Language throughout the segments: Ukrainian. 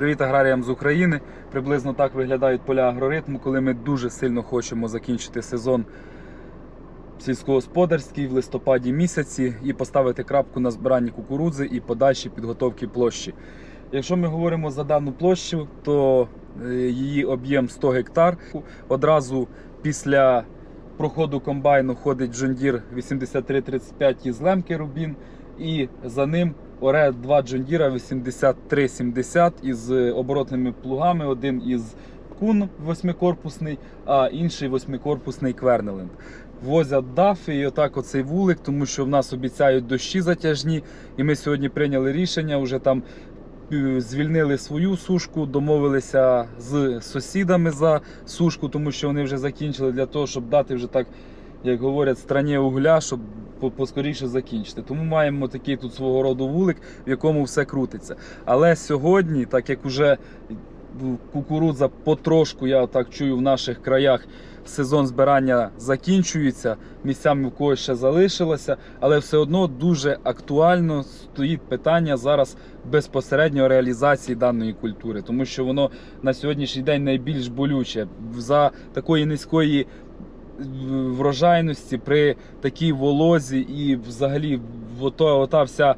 Привіт аграріям з України. Приблизно так виглядають поля агроритму, коли ми дуже сильно хочемо закінчити сезон сільськогосподарський в листопаді місяці і поставити крапку на збиранні кукурудзи і подальшій підготовки площі. Якщо ми говоримо за дану площу, то е, її об'єм 100 гектар. Одразу після проходу комбайну ходить Deere 8335 із лемки Рубін, і за ним оре два John Deere 8370 із оборотними плугами. Один із кун восьмикорпусний, а інший восьмикорпусний Квернеленд. Возять дафи і отак оцей вулик, тому що в нас обіцяють дощі затяжні. І ми сьогодні прийняли рішення вже там. е, Звільнили свою сушку, домовилися з сусідами за сушку, тому що вони вже закінчили для того, щоб дати вже так, як говорять, страні угля, щоб поскоріше закінчити. Тому маємо такий тут свого роду вулик, в якому все крутиться. Але сьогодні, так як уже кукурудза потрошку, я так чую в наших краях. Сезон збирання закінчується, місцями в когось ще залишилося, але все одно дуже актуально стоїть питання зараз безпосередньо реалізації даної культури, тому що воно на сьогоднішній день найбільш болюче за такої низької врожайності при такій волозі і взагалі ото, ота вся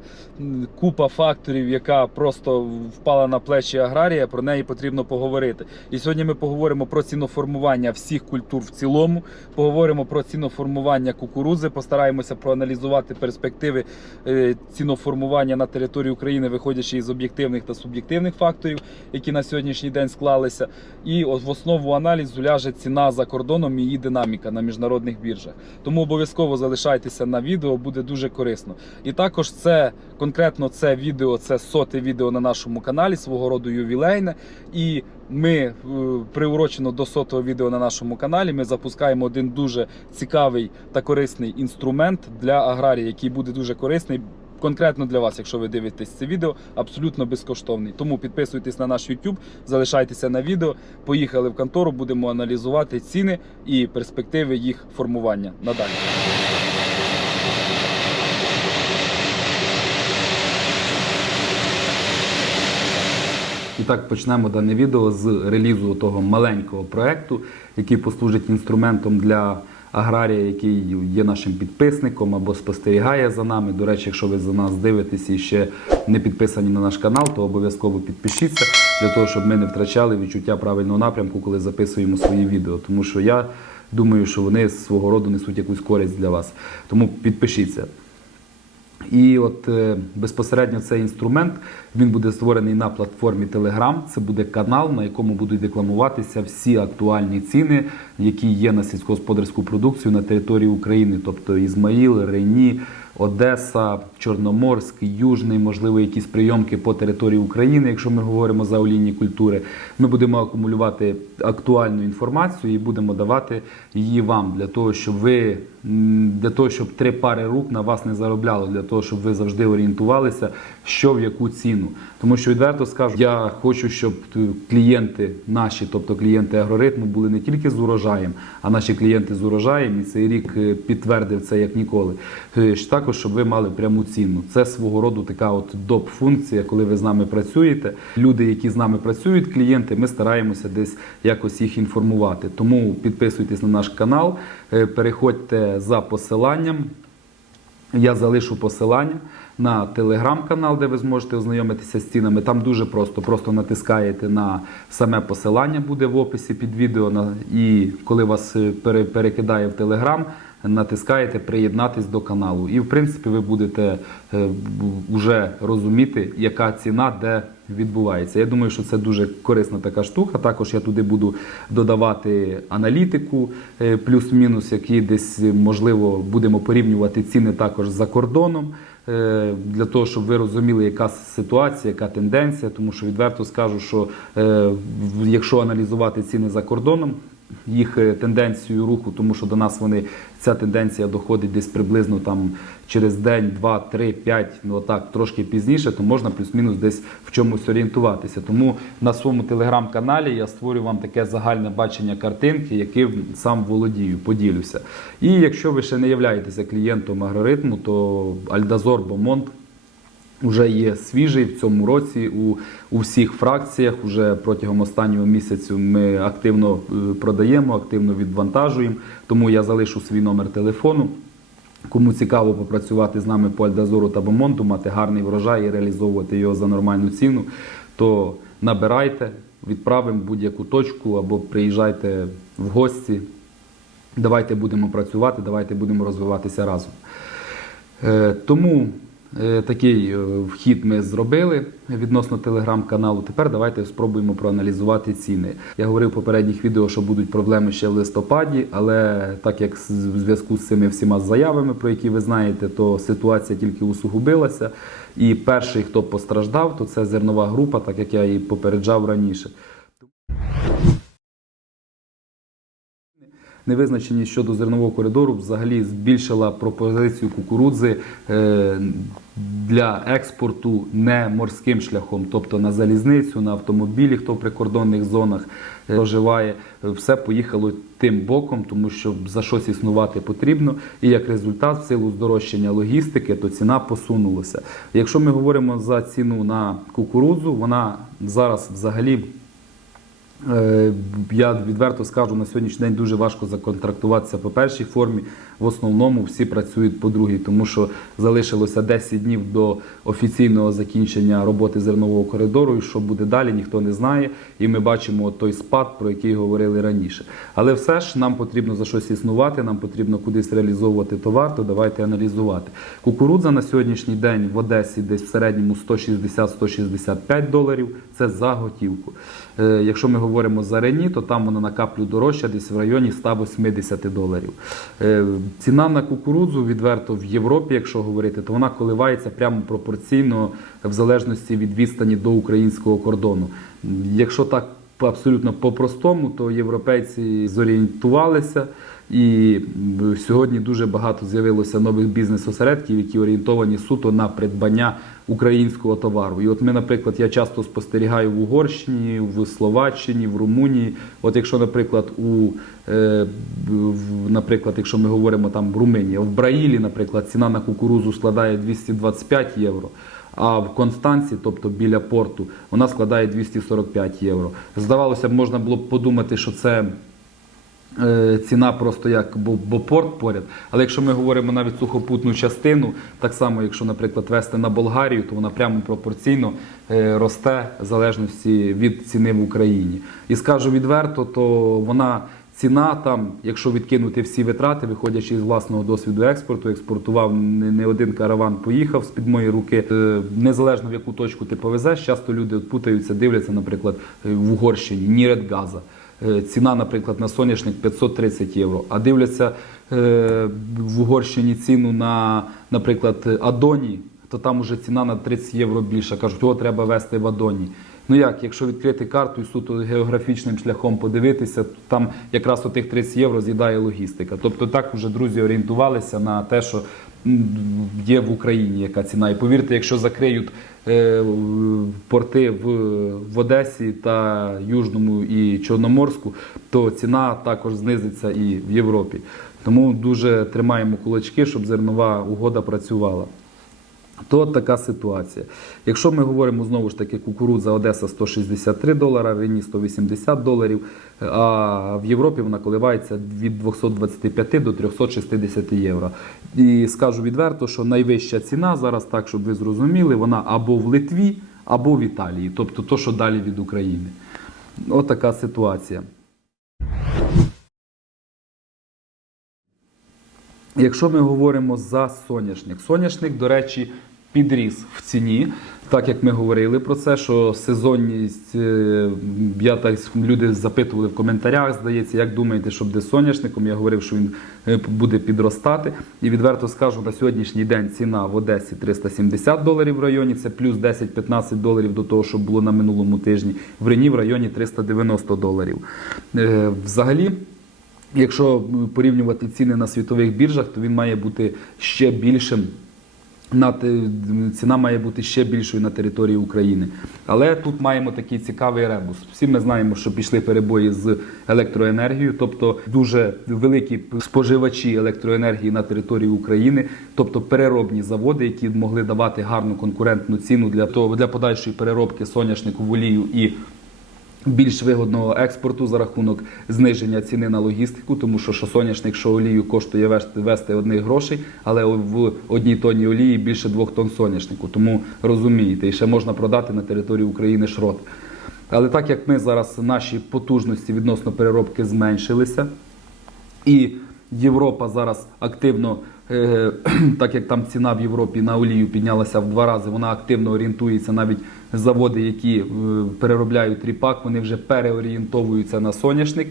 купа факторів, яка просто впала на плечі аграрія, про неї потрібно поговорити. І сьогодні ми поговоримо про ціноформування всіх культур в цілому, поговоримо про ціноформування кукурудзи, постараємося проаналізувати перспективи е, ціноформування на території України, виходячи із об'єктивних та суб'єктивних факторів, які на сьогоднішній день склалися. І в основу аналізу ляже ціна за кордоном і її динаміка на міжнародних біржах. Тому обов'язково залишайтеся на відео, буде дуже корисно. І також це конкретно це відео, це соте відео на нашому каналі, свого роду ювілейне. І ми е, приурочено до сотого відео на нашому каналі. Ми запускаємо один дуже цікавий та корисний інструмент для аграрія, який буде дуже корисний. Конкретно для вас, якщо ви дивитесь це відео, абсолютно безкоштовний. Тому підписуйтесь на наш YouTube, залишайтеся на відео. Поїхали в контору, будемо аналізувати ціни і перспективи їх формування надалі. І так почнемо дане відео з релізу того маленького проекту, який послужить інструментом для аграрія, який є нашим підписником або спостерігає за нами. До речі, якщо ви за нас дивитесь і ще не підписані на наш канал, то обов'язково підпишіться для того, щоб ми не втрачали відчуття правильного напрямку, коли записуємо свої відео. Тому що я думаю, що вони свого роду несуть якусь користь для вас. Тому підпишіться. І от е, безпосередньо цей інструмент він буде створений на платформі Telegram. Це буде канал, на якому будуть декламуватися всі актуальні ціни, які є на сільськогосподарську продукцію на території України, тобто Ізмаїл, Рені, Одеса, Чорноморськ, Южний, можливо, якісь прийомки по території України, якщо ми говоримо за олійні культури. Ми будемо акумулювати актуальну інформацію і будемо давати її вам для того, щоб ви для того, щоб три пари рук на вас не заробляло, для того, щоб ви завжди орієнтувалися, що в яку ціну. Тому що відверто скажу, я хочу, щоб клієнти наші, тобто клієнти агроритму, були не тільки з урожаєм, а наші клієнти з урожаєм, і цей рік е, підтвердив це як ніколи. Е, Також, щоб ви мали пряму ціну. Це свого роду така от доп-функція, коли ви з нами працюєте. Люди, які з нами працюють, клієнти, ми стараємося десь якось їх інформувати. Тому підписуйтесь на наш канал, е, переходьте за посиланням. Я залишу посилання на телеграм-канал, де ви зможете ознайомитися з цінами. Там дуже просто. Просто натискаєте на саме посилання, буде в описі під відео. І коли вас е, перекидає в телеграм, натискаєте приєднатись до каналу. І в принципі ви будете вже розуміти, яка ціна де відбувається. Я думаю, що це дуже корисна така штука. Також я туди буду додавати аналітику, е, плюс-мінус, які десь можливо будемо порівнювати ціни також за кордоном. Е, Для того, щоб ви розуміли, яка ситуація, яка тенденція, тому що відверто скажу, що е, якщо аналізувати ціни за кордоном, їх е, тенденцію руху, тому що до нас вони ця тенденція доходить десь приблизно там через день, два, три, п'ять, ну так трошки пізніше, то можна плюс-мінус десь в чомусь орієнтуватися. Тому на своєму телеграм-каналі я створю вам таке загальне бачення картинки, яким сам володію, поділюся. І якщо ви ще не являєтеся клієнтом агроритму, то Альдазор Бомонт Уже є свіжий в цьому році у, у всіх фракціях. Уже протягом останнього місяцю ми активно е, продаємо, активно відвантажуємо. Тому я залишу свій номер телефону. Кому цікаво попрацювати з нами по Альдазору та Бомонту, мати гарний врожай і реалізовувати його за нормальну ціну, то набирайте, відправимо будь-яку точку або приїжджайте в гості. Давайте будемо працювати, давайте будемо розвиватися разом. Е, Тому такий е, вхід ми зробили відносно телеграм-каналу. Тепер давайте спробуємо проаналізувати ціни. Я говорив в попередніх відео, що будуть проблеми ще в листопаді, але так як в зв'язку з цими всіма заявами, про які ви знаєте, то ситуація тільки усугубилася. І перший, хто постраждав, то це зернова група, так як я і попереджав раніше. Невизначеність щодо зернового коридору взагалі збільшила пропозицію кукурудзи е, для експорту не морським шляхом, тобто на залізницю, на автомобілі, хто в прикордонних зонах е, проживає. Все поїхало тим боком, тому що за щось існувати потрібно. І як результат, в силу здорожчання логістики, то ціна посунулася. Якщо ми говоримо за ціну на кукурудзу, вона зараз взагалі. Е, Я відверто скажу, на сьогоднішній день дуже важко законтрактуватися по першій формі. В основному всі працюють по другій, тому що залишилося 10 днів до офіційного закінчення роботи зернового коридору. І що буде далі, ніхто не знає. І ми бачимо той спад, про який говорили раніше. Але все ж нам потрібно за щось існувати, нам потрібно кудись реалізовувати товар, то давайте аналізувати. Кукурудза на сьогоднішній день в Одесі десь в середньому 160-165 доларів. Це за готівку. Е, Якщо ми говоримо за Рені, то там вона на каплю дорожча, десь в районі 180 доларів. Е, Ціна на кукурудзу відверто в Європі, якщо говорити, то вона коливається прямо пропорційно в залежності від відстані до українського кордону. Якщо так абсолютно по-простому, то європейці зорієнтувалися. І сьогодні дуже багато з'явилося нових бізнес-осередків, які орієнтовані суто на придбання українського товару. І от ми, наприклад, я часто спостерігаю в Угорщині, в Словаччині, в Румунії. От якщо, наприклад, у е, наприклад, якщо ми говоримо там в Румунії, в Браїлі, наприклад, ціна на кукурузу складає 225 євро. А в Констанці, тобто біля порту, вона складає 245 євро. Здавалося б, можна було б подумати, що це ціна просто як бо, бо порт поряд. Але якщо ми говоримо навіть сухопутну частину, так само, якщо, наприклад, вести на Болгарію, то вона прямо пропорційно е, росте в залежності від ціни в Україні. І скажу відверто, то вона. Ціна там, якщо відкинути всі витрати, виходячи з власного досвіду експорту, експортував не, один караван, поїхав з під мої руки. Е, Незалежно в яку точку ти повезеш, часто люди путаються, дивляться, наприклад, е, в Угорщині Ніредгаза. Е, Ціна, наприклад, на соняшник 530 євро. А дивляться е, в Угорщині ціну на, наприклад, Адоні, то там уже ціна на 30 євро більша. Кажуть, його треба вести в Адоні. Ну як, якщо відкрити карту і суто географічним шляхом подивитися, то там якраз отих 30 євро з'їдає логістика. Тобто так вже друзі орієнтувалися на те, що є в Україні яка ціна. І повірте, якщо закриють е, порти в, в Одесі та Южному і Чорноморську, то ціна також знизиться і в Європі. Тому дуже тримаємо кулачки, щоб зернова угода працювала. То така ситуація. Якщо ми говоримо знову ж таки, кукурудза Одеса 163 долара, Рені 180 доларів, а в Європі вона коливається від 225 до 360 євро. І скажу відверто, що найвища ціна зараз, так щоб ви зрозуміли, вона або в Литві, або в Італії, тобто то, що далі від України. От така ситуація. Якщо ми говоримо за соняшник, соняшник, до речі, підріс в ціні, так як ми говорили про це, що сезонність, е, я так люди запитували в коментарях, здається, як думаєте, що буде соняшником? Я говорив, що він е, буде підростати. І відверто скажу, на сьогоднішній день ціна в Одесі 370 доларів в районі, це плюс 10-15 доларів до того, що було на минулому тижні. В Рені в районі 390 доларів. Е, Взагалі. Якщо порівнювати ціни на світових біржах, то він має бути ще більшим. На ціна має бути ще більшою на території України. Але тут маємо такий цікавий ребус. Всі ми знаємо, що пішли перебої з електроенергією, тобто дуже великі споживачі електроенергії на території України, тобто переробні заводи, які могли давати гарну конкурентну ціну для того для подальшої переробки соняшнику в олію і більш вигодного експорту за рахунок зниження ціни на логістику, тому що що соняшник, що олію коштує вести, вести одних грошей, але в одній тонні олії більше двох тонн соняшнику. Тому розумієте, і ще можна продати на території України шрот. Але так як ми зараз наші потужності відносно переробки зменшилися, і Європа зараз активно, так як там ціна в Європі на олію піднялася в два рази, вона активно орієнтується навіть заводи, які е, переробляють ріпак, вони вже переорієнтовуються на соняшник,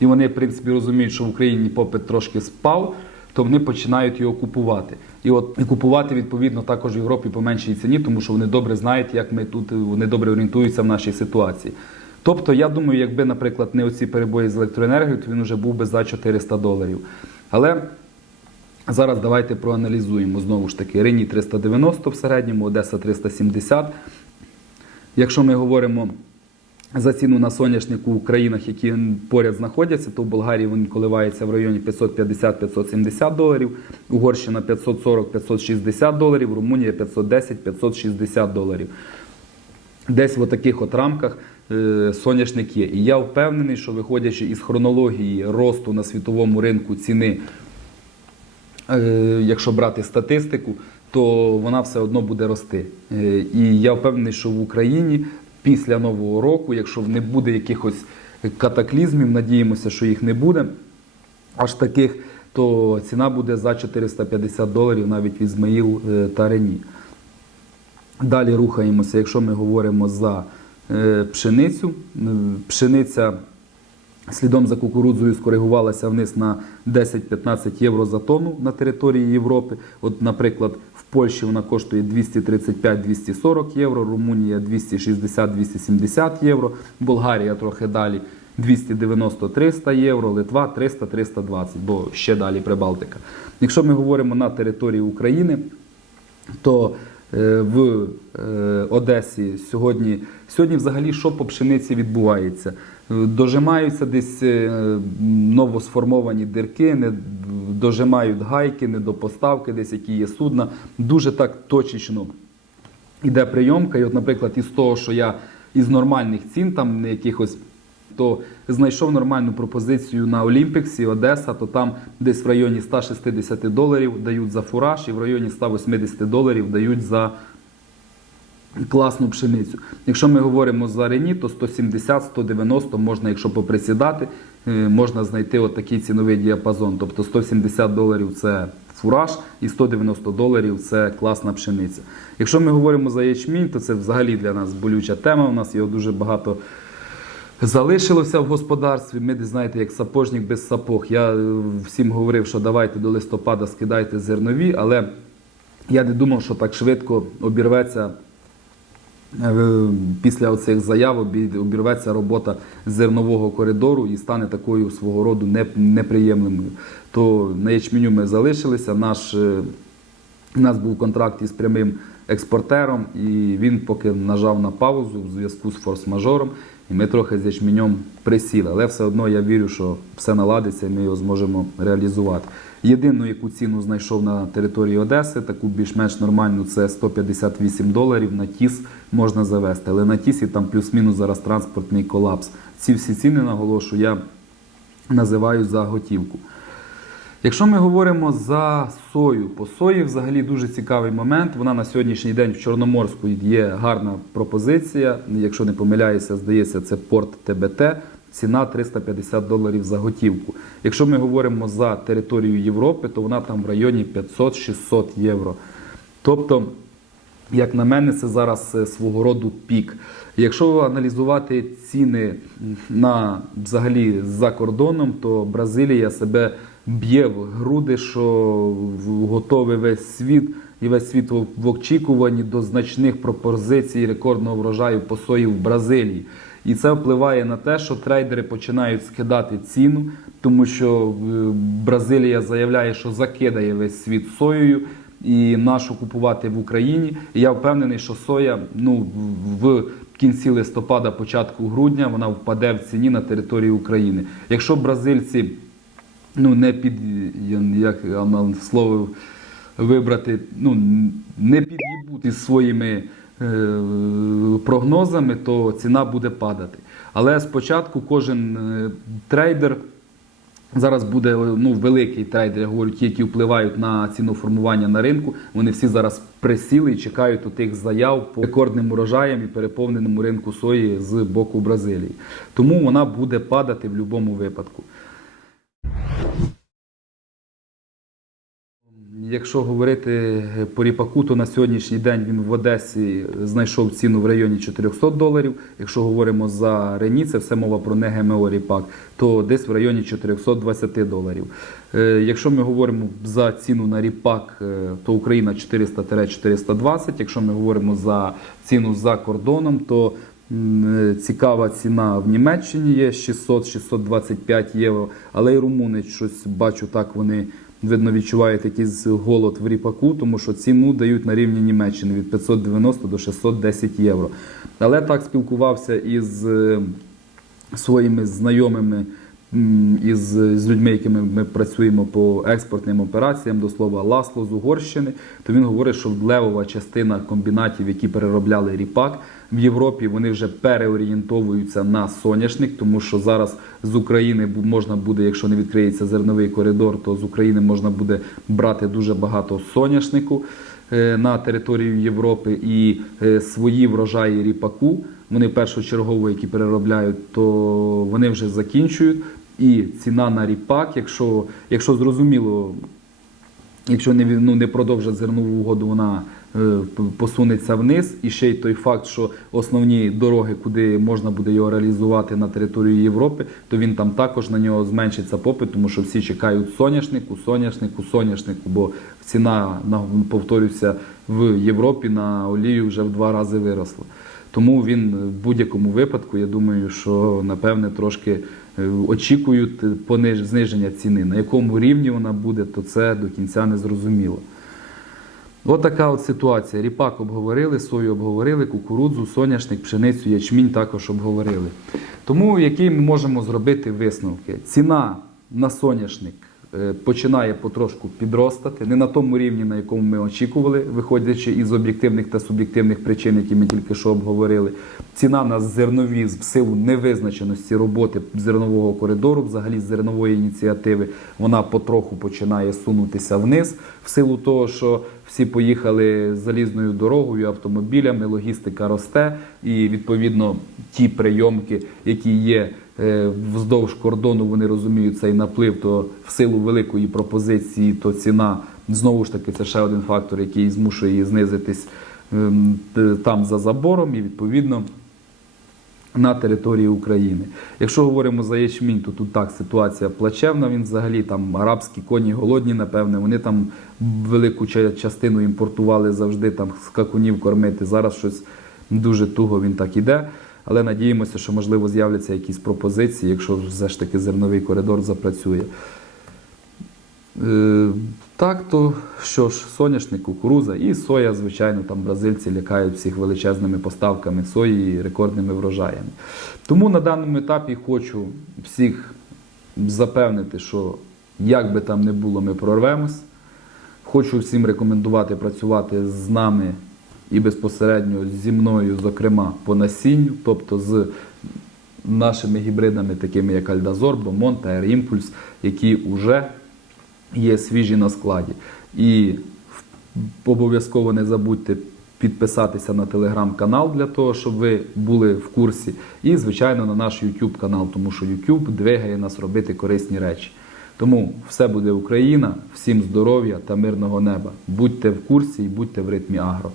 і вони, в принципі, розуміють, що в Україні попит трошки спав. То вони починають його купувати. І от і купувати відповідно також в Європі по меншій ціні, тому що вони добре знають, як ми тут вони добре орієнтуються в нашій ситуації. Тобто, я думаю, якби, наприклад, не оці перебої з електроенергією, то він вже був би за 400 доларів. Але зараз давайте проаналізуємо знову ж таки Рені 390 в середньому, Одеса 370. Якщо ми говоримо за ціну на соняшнику в країнах, які поряд знаходяться, то в Болгарії він коливається в районі 550-570 доларів, Угорщина 540-560 доларів, Румунія 510-560 доларів. Десь в таких от рамках е, соняшник є. І я впевнений, що виходячи із хронології росту на світовому ринку ціни, якщо брати статистику, то вона все одно буде рости. Е, І я впевнений, що в Україні після Нового року, якщо не буде якихось катаклізмів, надіємося, що їх не буде, аж таких, то ціна буде за 450 доларів навіть в Ізмаїл е, та Рені. Далі рухаємося, якщо ми говоримо за е, пшеницю. Е, Пшениця слідом за кукурудзою скоригувалася вниз на 10-15 євро за тонну на території Європи. От, наприклад, в Польщі вона коштує 235-240 євро, Румунія 260-270 євро, Болгарія трохи далі 290-300 євро, Литва 300-320, бо ще далі Прибалтика. Якщо ми говоримо на території України, то е, в е, Одесі сьогодні, сьогодні взагалі що по пшениці відбувається? Дожимаються десь е, новосформовані дирки, не дожимають гайки, недопоставки, десь які є судна. Дуже так точечно іде прийомка. І, от, наприклад, із того, що я із нормальних цін, там не якихось, то знайшов нормальну пропозицію на Олімпіксі, Одеса, то там десь в районі 160 доларів дають за фураж, і в районі 180 доларів дають за класну пшеницю. Якщо ми говоримо за рені, то 170-190 можна, якщо поприсідати, е, можна знайти от такий ціновий діапазон. Тобто 170 доларів це фураж і 190 доларів це класна пшениця. Якщо ми говоримо за ячмінь, то це взагалі для нас болюча тема. У нас його дуже багато. Залишилося в господарстві. Ми знаєте, як сапожник без сапог. Я е, всім говорив, що давайте до листопада скидайте зернові, але я не думав, що так швидко обірветься після оцих заяв, обірветься робота зернового коридору і стане такою свого роду неприємною. То на ячменю ми залишилися. Наш е, у нас був контракт із прямим експортером, і він поки нажав на паузу в зв'язку з форс-мажором, і ми трохи з ячменем присіли. Але все одно я вірю, що все наладиться, і ми його зможемо реалізувати. Єдину, яку ціну знайшов на території Одеси, таку більш-менш нормальну, це 158 доларів. На тіс можна завести. Але на тісі там плюс-мінус зараз транспортний колапс. Ці всі ціни, наголошую, я називаю за готівку. Якщо ми говоримо за сою, по сої взагалі дуже цікавий момент. Вона на сьогоднішній день в Чорноморську є гарна пропозиція. Якщо не помиляюся, здається, це порт ТБТ. Ціна 350 доларів за готівку. Якщо ми говоримо за територію Європи, то вона там в районі 500-600 євро. Тобто, як на мене, це зараз е, свого роду пік. Якщо аналізувати ціни на взагалі за кордоном, то Бразилія себе б'є в груди, що готовий весь світ і весь світ в очікуванні до значних пропозицій рекордного врожаю по сої в Бразилії. І це впливає на те, що трейдери починають скидати ціну, тому що е, Бразилія заявляє, що закидає весь світ соєю і нашу купувати в Україні. І я впевнений, що соя ну в кінці листопада, початку грудня, вона впаде в ціні на території України. Якщо бразильці ну не під як слово вибрати, ну не під'їбуть своїми прогнозами, то ціна буде падати. Але спочатку кожен е, трейдер. Зараз буде ну, великий трейдер, я говорю, ті, які впливають на ціноформування на ринку. Вони всі зараз присіли і чекають тих заяв по рекордним урожаям і переповненому ринку сої з боку Бразилії. Тому вона буде падати в будь-якому випадку. Якщо говорити по ріпаку, то на сьогоднішній день він в Одесі знайшов ціну в районі 400 доларів. Якщо говоримо за Рені, це все мова про не ГМО ріпак, то десь в районі 420 доларів. Е, Якщо ми говоримо за ціну на ріпак, е, то Україна 400-420. Якщо ми говоримо за ціну за кордоном, то е, цікава ціна в Німеччині є 600-625 євро. Але й румуни щось бачу так вони видно відчувають якийсь голод в ріпаку, тому що ціну дають на рівні Німеччини від 590 до 610 євро. Але так спілкувався із е, своїми знайомими. Із з людьми, якими ми працюємо по експортним операціям, до слова Ласло з Угорщини, то він говорить, що левова частина комбінатів, які переробляли ріпак в Європі, вони вже переорієнтовуються на соняшник, тому що зараз з України можна буде, якщо не відкриється зерновий коридор, то з України можна буде брати дуже багато соняшнику е, на територію Європи і е, свої врожаї ріпаку. Вони першочергово, які переробляють, то вони вже закінчують. І ціна на ріпак, якщо, якщо зрозуміло, якщо не, ну, не продовжать зернову угоду, вона е, посунеться вниз. І ще й той факт, що основні дороги, куди можна буде його реалізувати на території Європи, то він там також на нього зменшиться попит, тому що всі чекають соняшнику, соняшнику, соняшнику, бо ціна, на- повторюся, в Європі на олію вже в два рази виросла. Тому він в будь-якому випадку, я думаю, що напевне трошки очікують пониж- зниження ціни. На якому рівні вона буде, то це до кінця не зрозуміло. От така от ситуація. Ріпак обговорили, сою обговорили, кукурудзу, соняшник, пшеницю, ячмінь також обговорили. Тому які ми можемо зробити висновки? Ціна на соняшник е, починає потрошку підростати, не на тому рівні, на якому ми очікували, виходячи із об'єктивних та суб'єктивних причин, які ми тільки що обговорили. Ціна на зернові в силу невизначеності роботи зернового коридору, взагалі зернової ініціативи, вона потроху починає сунутися вниз, в силу того, що всі поїхали залізною дорогою, автомобілями, логістика росте, і відповідно ті прийомки, які є е, вздовж кордону, вони розуміють цей наплив, то в силу великої пропозиції, то ціна знову ж таки це ще один фактор, який змушує її знизитись ем, там за забором, і відповідно на території України. Якщо говоримо за ячмінь, то тут так ситуація плачевна. Він взагалі там арабські коні голодні, напевне. Вони там велику ча- частину імпортували завжди там скакунів кормити. Зараз щось дуже туго він так іде. Але надіємося, що можливо з'являться якісь пропозиції, якщо все ж таки зерновий коридор запрацює. Е, Так, то що ж, соняшник, кукуруза і соя, звичайно, там бразильці лякають всіх величезними поставками сої і рекордними врожаями. Тому на даному етапі хочу всіх запевнити, що як би там не було, ми прорвемось. Хочу всім рекомендувати працювати з нами і безпосередньо зі мною, зокрема, по насінню, тобто з нашими гібридами, такими як Альдазор, Бомон та Impulse, які вже є свіжі на складі. І обов'язково не забудьте підписатися на телеграм-канал для того, щоб ви були в курсі. І, звичайно, на наш YouTube канал, тому що YouTube двигає нас робити корисні речі. Тому все буде Україна, всім здоров'я та мирного неба. Будьте в курсі і будьте в ритмі агро.